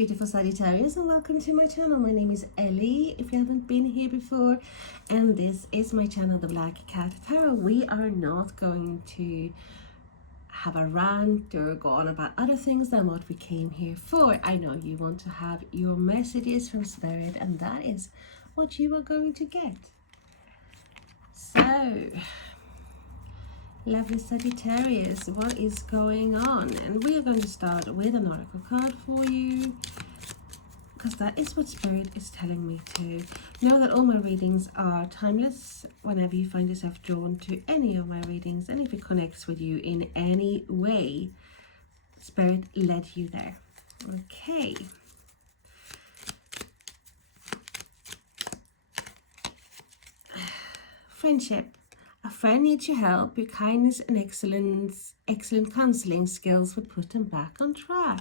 beautiful Sagittarius, and welcome to my channel. My name is Ellie, if you haven't been here before, and this is my channel, The Black Cat Tarot. We are not going to have a rant or go on about other things than what we came here for. I know you want to have your messages from Spirit, and that is what you are going to get. So, lovely Sagittarius, what is going on? And we are going to start with an oracle card for you, because that is what Spirit is telling me to. Know that all my readings are timeless. Whenever you find yourself drawn to any of my readings, and if it connects with you in any way, Spirit led you there. Okay. Friendship. A friend needs your help. Your kindness and excellent counseling skills would put them back on track.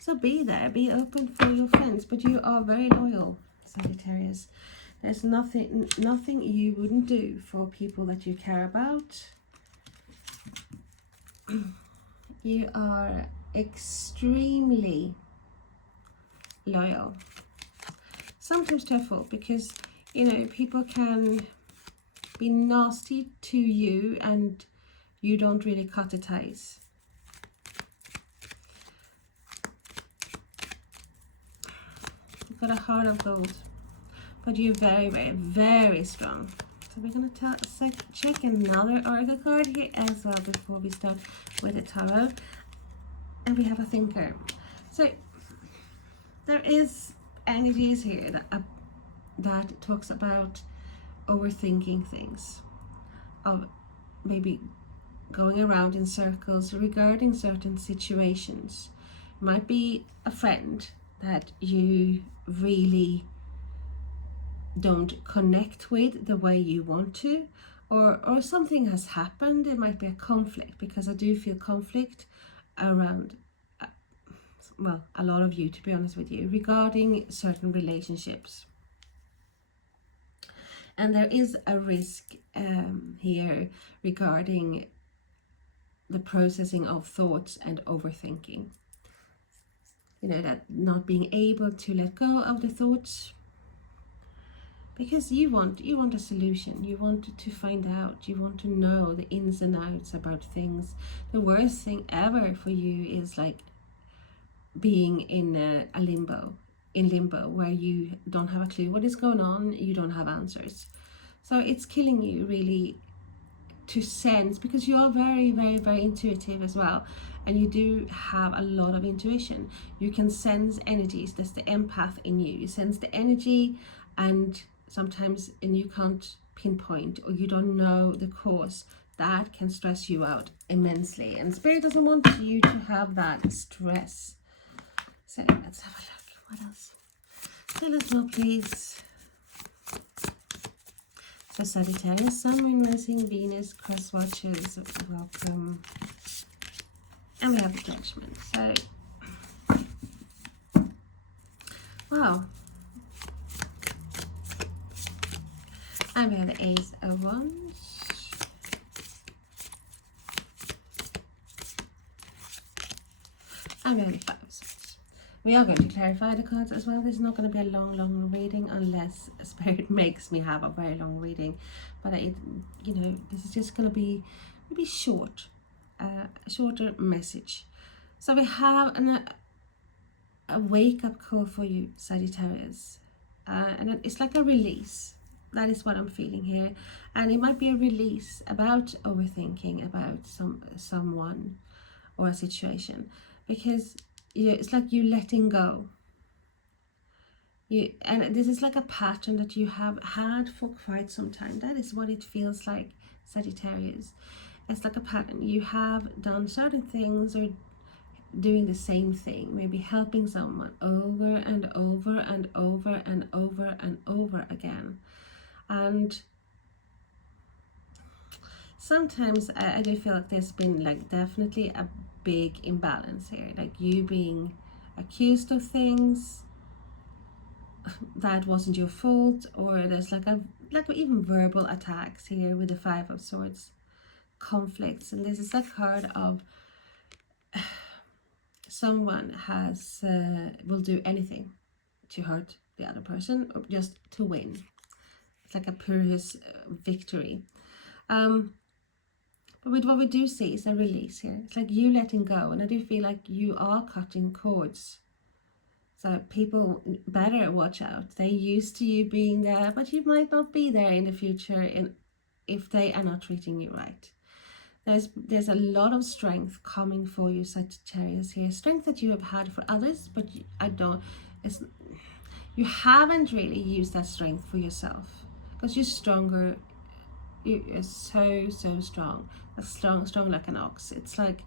So be there, be open for your friends, but you are very loyal, Sagittarius. There's nothing you wouldn't do for people that you care about. You are extremely loyal. Sometimes to a fault, because, you know, people can be nasty to you and you don't really cut the ties. You've got a heart of gold, but you're very, very, very strong. So we're going to check another oracle card here as well before we start with the tarot. And we have a thinker. So there is energies here that talks about overthinking things, of maybe going around in circles regarding certain situations. It might be a friend that you really don't connect with the way you want to, or something has happened. It might be a conflict, because I do feel conflict around well, a lot of you, to be honest with you, regarding certain relationships. And there is a risk here regarding the processing of thoughts and overthinking. You know, that not being able to let go of the thoughts, because you want a solution. You want to find out. You want to know the ins and outs about things. The worst thing ever for you is like being in a limbo. In limbo, where you don't have a clue what is going on, you don't have answers. So it's killing you really to sense, because you are very, very, very intuitive as well, and you do have a lot of intuition. You can sense energies. That's the empath in you. You sense the energy, and sometimes you can't pinpoint, or you don't know the cause. That can stress you out immensely, and Spirit doesn't want you to have that stress. So let's have a look. What else? Tell us more, please. So Sagittarius, Sun, Moon, Rising, Venus, Cross Watchers, welcome. And we have the Judgment. So, wow. And we have the Ace of Wands. And we have the Five of Swords. We are going to clarify the cards as well. This is not going to be a long reading unless Spirit makes me have a very long reading. But you know, this is just going to be maybe short, a shorter message. So we have a wake-up call for you, Sagittarius, and it's like a release. That is what I'm feeling here, and it might be a release about overthinking about someone or a situation, because it's like you letting go. And this is like a pattern that you have had for quite some time. That is what it feels like, Sagittarius. It's like a pattern. You have done certain things, or doing the same thing, maybe helping someone over and over and over and over and over again. And sometimes I do feel like there's been like definitely a big imbalance here, like you being accused of things that wasn't your fault, or there's like even verbal attacks here with the Five of Swords, conflicts. And this is a card of someone has will do anything to hurt the other person or just to win. It's like a pyrrhus victory. But with what we do see is a release here. It's like you letting go, and I do feel like you are cutting cords. So people better watch out. They used to you being there, but you might not be there in the future if they are not treating you right. There's a lot of strength coming for you, Sagittarius here. Strength that you have had for others, but you haven't really used that strength for yourself, because you're stronger. You're so strong. Strong like an ox. It's like,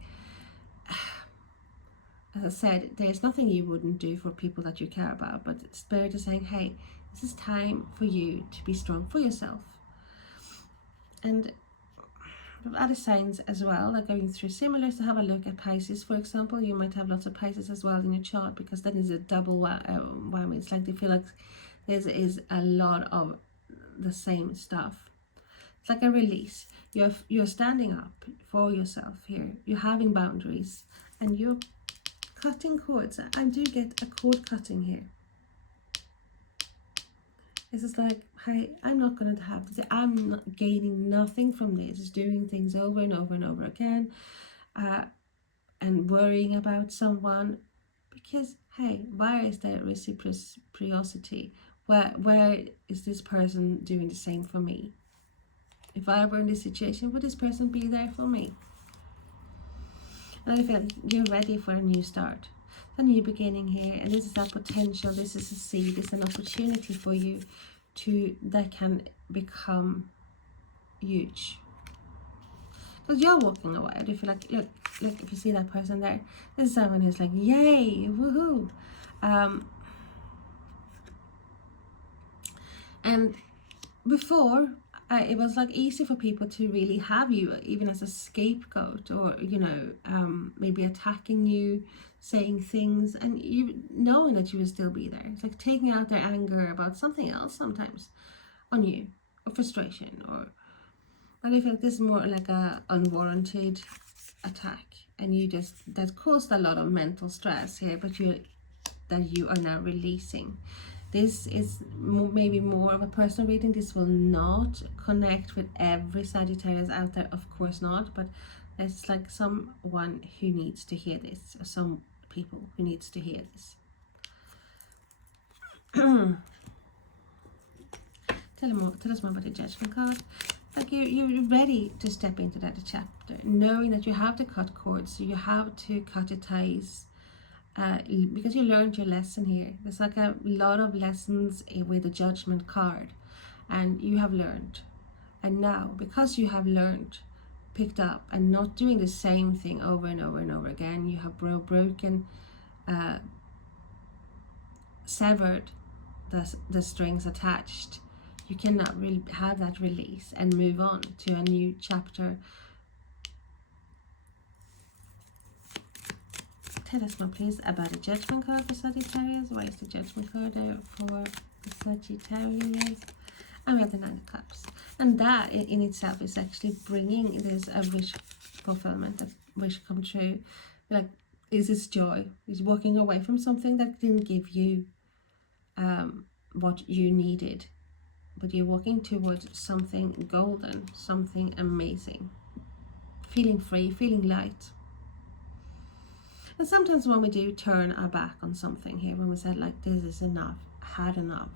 as I said, there's nothing you wouldn't do for people that you care about, but Spirit is saying, hey, this is time for you to be strong for yourself. And other signs as well are going through similar. So have a look at Pisces, for example. You might have lots of Pisces as well in your chart, because that is a double whammy. It's like they feel like there is a lot of the same stuff. It's like a release. You're standing up for yourself here. You're having boundaries, and you're cutting cords. I do get a cord cutting here. This is like, hey, I'm not going to have this. I'm not gaining nothing from this. It's doing things over and over and over again, and worrying about someone, because hey, where is there reciprocity? Where is this person doing the same for me? If I were in this situation, would this person be there for me? And I feel you're ready for a new start, a new beginning here. And this is a potential, this is a seed, it's an opportunity for you that can become huge. Because you're walking away. I do feel like, look, if you see that person there, this is someone who's like, yay, woohoo. And before, it was like easy for people to really have you even as a scapegoat, or maybe attacking you, saying things, and you knowing that you will still be there. It's like taking out their anger about something else sometimes on you, or frustration, but I feel like this is more like a unwarranted attack, and that caused a lot of mental stress here, but you are now releasing. This is maybe more of a personal reading. This will not connect with every Sagittarius out there, of course not, but it's like someone who needs to hear this, or some people who needs to hear this. Tell us more about the Judgment card. Like you're ready to step into that chapter, knowing that you have to cut cords, so you have to cut your ties. Because you learned your lesson here. There's like a lot of lessons with the Judgment card, and you have learned, and now because you have learned, picked up, and not doing the same thing over and over and over again, you have broken, severed the strings attached. You cannot really have that release and move on to a new chapter. Tell us more, please, about the Judgment card for Sagittarius. Why is the Judgment card there for the Sagittarius? And we have the Nine of Cups. And that in itself is actually bringing, there's a wish fulfillment, a wish come true. Like, is this joy? Is walking away from something that didn't give you what you needed. But you're walking towards something golden, something amazing. Feeling free, feeling light. And sometimes when we do turn our back on something here, when we said like, this is enough, had enough,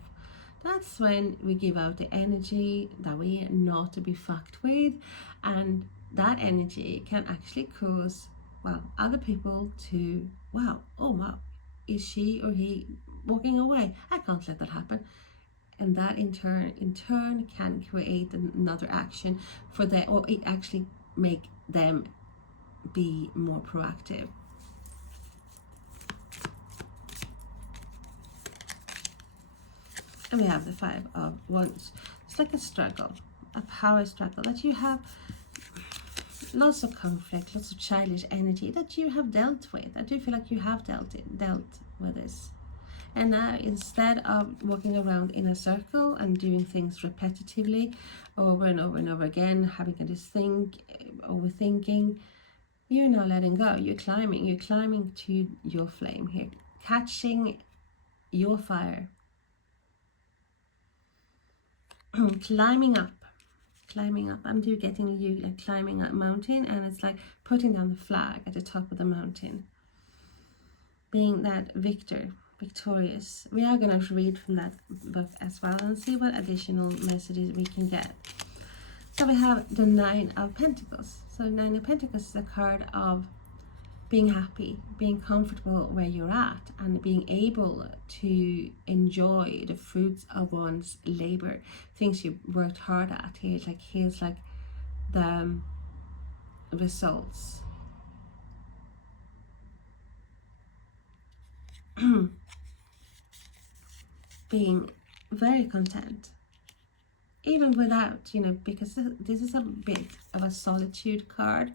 that's when we give out the energy that we are not to be fucked with, and that energy can actually cause, well, other people to, wow, oh wow, is she or he walking away? I can't let that happen. And that in turn can create another action for them, or it actually make them be more proactive. And we have the Five of Wands. It's like a struggle, a power struggle, that you have lots of conflict, lots of childish energy that you have dealt with. I do feel like you have dealt with this. And now, instead of walking around in a circle and doing things repetitively over and over and over again, having this thing, overthinking, You're not letting go. You're climbing to your flame here, catching your fire. climbing up I'm getting you like climbing a mountain, and it's like putting down the flag at the top of the mountain, being that victorious. We are going to read from that book as well and see what additional messages we can get. So we have the Nine of Pentacles. So Nine of Pentacles is a card of being happy, being comfortable where you're at, and being able to enjoy the fruits of one's labor, things you worked hard at. Here's like the results. Being very content, even without, because this is a bit of a solitude card.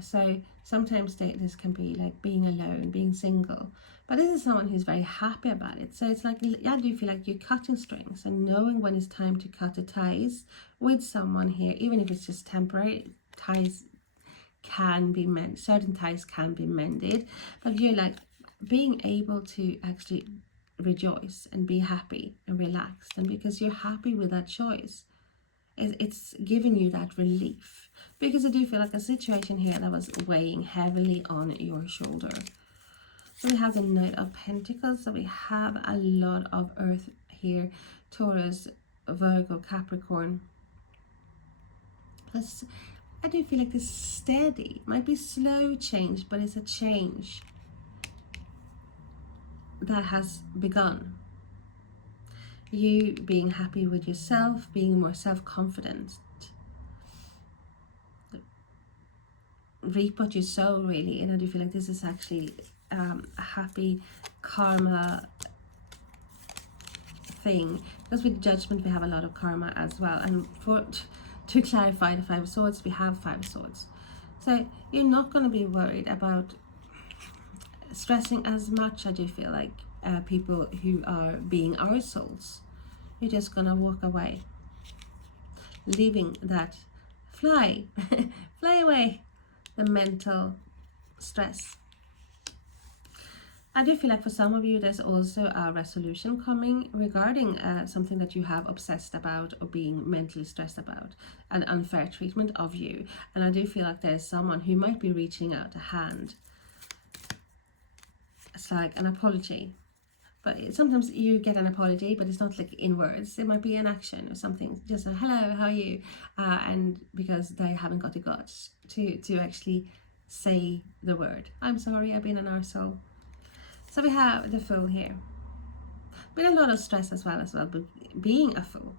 So sometimes this can be like being alone, being single, but this is someone who's very happy about it. So it's like, I do feel like you're cutting strings and knowing when it's time to cut the ties with someone here, even if it's just temporary. Ties can be mended, certain ties can be mended, but you're like being able to actually rejoice and be happy and relaxed, and because you're happy with that choice, it's giving you that relief, because I do feel like a situation here that was weighing heavily on your shoulder. So we have the Knight of Pentacles. So we have a lot of earth here: Taurus, Virgo, Capricorn. I do feel like this steady, might be slow change, but it's a change that has begun. You being happy with yourself, being more self-confident. Reap what you sow, really. And I do feel like this is actually a happy karma thing, because with Judgment we have a lot of karma as well. And to clarify the Five of Swords, we have Five of Swords. So you're not going to be worried about stressing as much. I do feel like people who are being our souls, you're just gonna walk away, leaving that fly away the mental stress. I do feel like for some of you there's also a resolution coming regarding something that you have obsessed about or being mentally stressed about, an unfair treatment of you. And I do feel like there's someone who might be reaching out a hand. It's like an apology, but sometimes you get an apology, but it's not like in words. It might be an action or something, just a hello, how are you, and because they haven't got the guts to actually say the word, I'm sorry, I've been an arsehole. So we have the Fool here, with a lot of stress as well, but being a fool,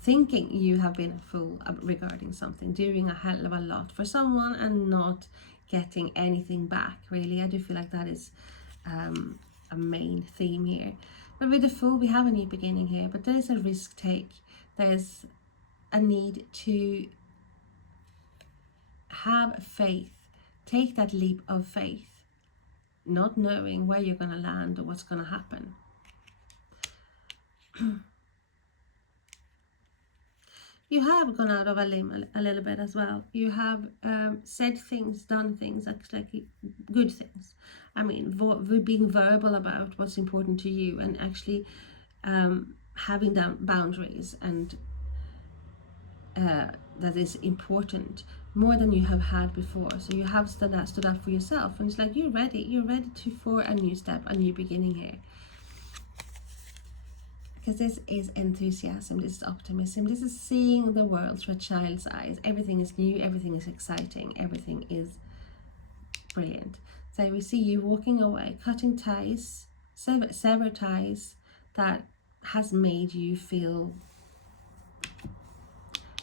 thinking you have been a fool regarding something, doing a hell of a lot for someone and not getting anything back, really. I do feel like that is a main theme here. But with the Fool, we have a new beginning here, but there's a risk take. There's a need to have faith, take that leap of faith, not knowing where you're going to land or what's going to happen. You have gone out of a limb a little bit as well. You have said things, done things, actually good things. I mean, being verbal about what's important to you, and actually having down boundaries, and that is important more than you have had before. So you have stood up for yourself, and it's like you're ready for a new step, a new beginning here. Because this is enthusiasm, this is optimism, this is seeing the world through a child's eyes. Everything is new, everything is exciting, everything is brilliant. So we see you walking away, cutting ties, sever ties that has made you feel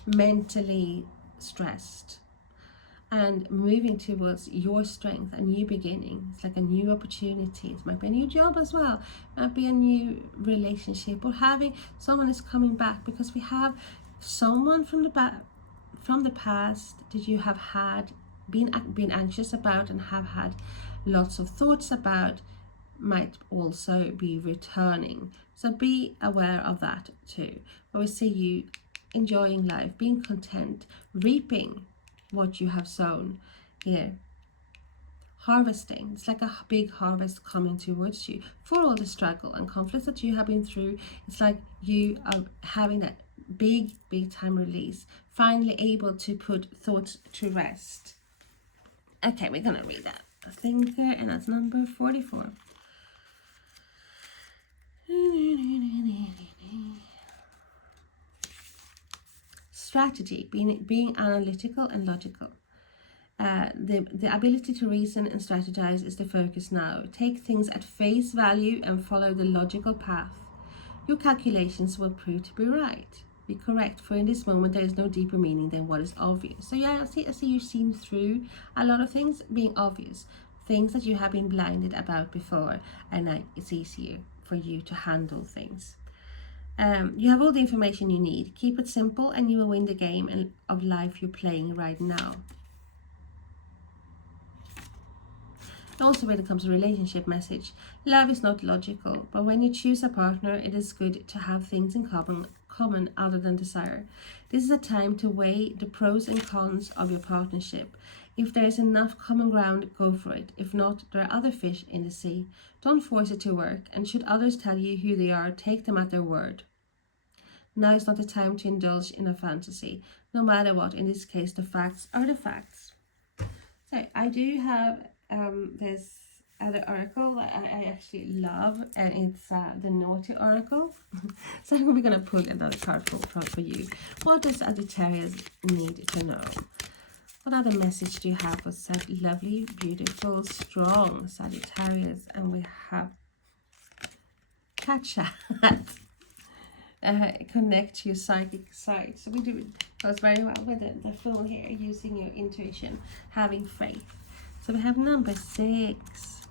mentally stressed, and moving towards your strength, a new beginning. It's like a new opportunity. It might be a new job as well, it might be a new relationship, or having someone is coming back, because we have someone from the past that you have had been anxious about and have had lots of thoughts about, might also be returning. So be aware of that too. But we see you enjoying life, being content, reaping what you have sown here. Harvesting. It's like a big harvest coming towards you for all the struggle and conflicts that you have been through. It's like you are having that big time release, finally able to put thoughts to rest. Okay, we're gonna read that thinker, and that's number 44. Strategy, being analytical and logical. The ability to reason and strategize is the focus now. Take things at face value and follow the logical path. Your calculations will prove to be right. Be correct, for in this moment there is no deeper meaning than what is obvious. So yeah, I see you've seen through a lot of things being obvious, things that you have been blinded about before, and now it's easier for you to handle things. You have all the information you need. Keep it simple and you will win the game of life you're playing right now. Also, when it comes to relationship message, love is not logical, but when you choose a partner, it is good to have things in common other than desire. This is a time to weigh the pros and cons of your partnership. If there is enough common ground, go for it. If not, there are other fish in the sea. Don't force it to work, and should others tell you who they are, take them at their word. Now is not the time to indulge in a fantasy. No matter what, in this case, the facts are the facts. So I do have this other oracle that I actually love, and it's the Naughty Oracle. So we're going to pull another card for you. What does Sagittarius need to know? What other message do you have for such lovely, beautiful, strong Sagittarius? And we have catch that. Connect to your psychic side. So we do it goes very well with the full here, using your intuition, having faith. So we have number 6.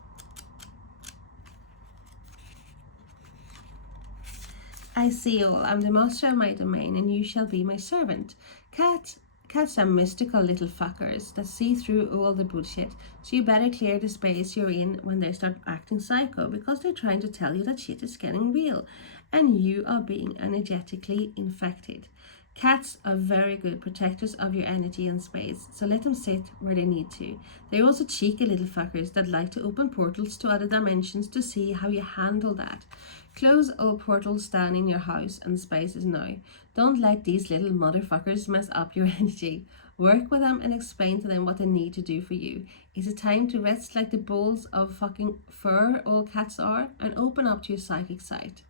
I see all. I'm the master of my domain, and you shall be my servant. Cats are mystical little fuckers that see through all the bullshit. So you better clear the space you're in when they start acting psycho, because they're trying to tell you that shit is getting real, and you are being energetically infected. Cats are very good protectors of your energy and space, so let them sit where they need to. They're also cheeky little fuckers that like to open portals to other dimensions to see how you handle that. Close all portals down in your house and spaces now. Don't let these little motherfuckers mess up your energy. Work with them and explain to them what they need to do for you. Is it time to rest like the balls of fucking fur all cats are, and open up to your psychic side?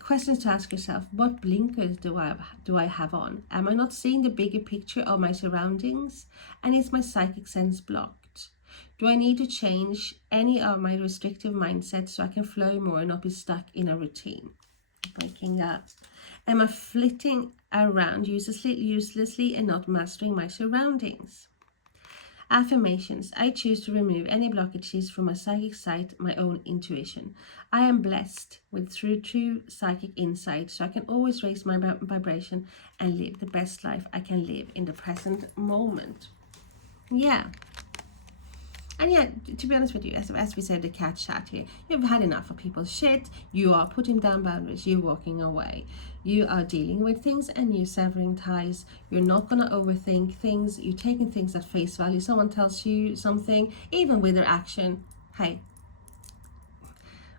Questions to ask yourself: what blinkers do I have on? Am I not seeing the bigger picture of my surroundings? And is my psychic sense blocked? Do I need to change any of my restrictive mindsets so I can flow more and not be stuck in a routine? Breaking up. Am I flitting around uselessly and not mastering my surroundings? Affirmations. I choose to remove any blockages from my psychic sight, my own intuition. I am blessed with true psychic insight, so I can always raise my vibration and live the best life I can live in the present moment. Yeah. And yeah, to be honest with you, as we said, the cat chat here, you've had enough of people's shit. You are putting down boundaries. You're walking away. You are dealing with things and you're severing ties. You're not going to overthink things. You're taking things at face value. Someone tells you something, even with their action. Hey,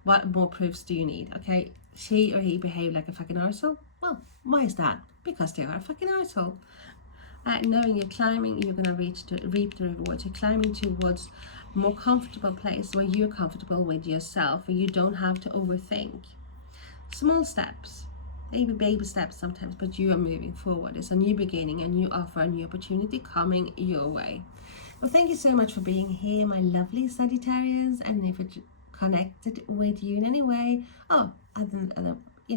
what more proofs do you need? Okay, she or he behaved like a fucking arsehole. Well, why is that? Because they are a fucking arsehole. Knowing you're climbing, you're going to reap the rewards. You're climbing towards a more comfortable place where you're comfortable with yourself, where you don't have to overthink. Small steps, maybe baby steps sometimes, but you are moving forward. It's a new beginning, a new offer, a new opportunity coming your way. Well, thank you so much for being here, my lovely Sagittarius. And if it connected with you in any way,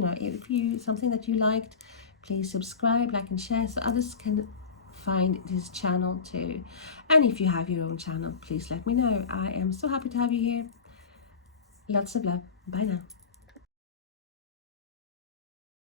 if you something that you liked, please subscribe, like, and share so others can find this channel too. And if you have your own channel, please let me know. I am so happy to have you here. Lots of love. Bye now.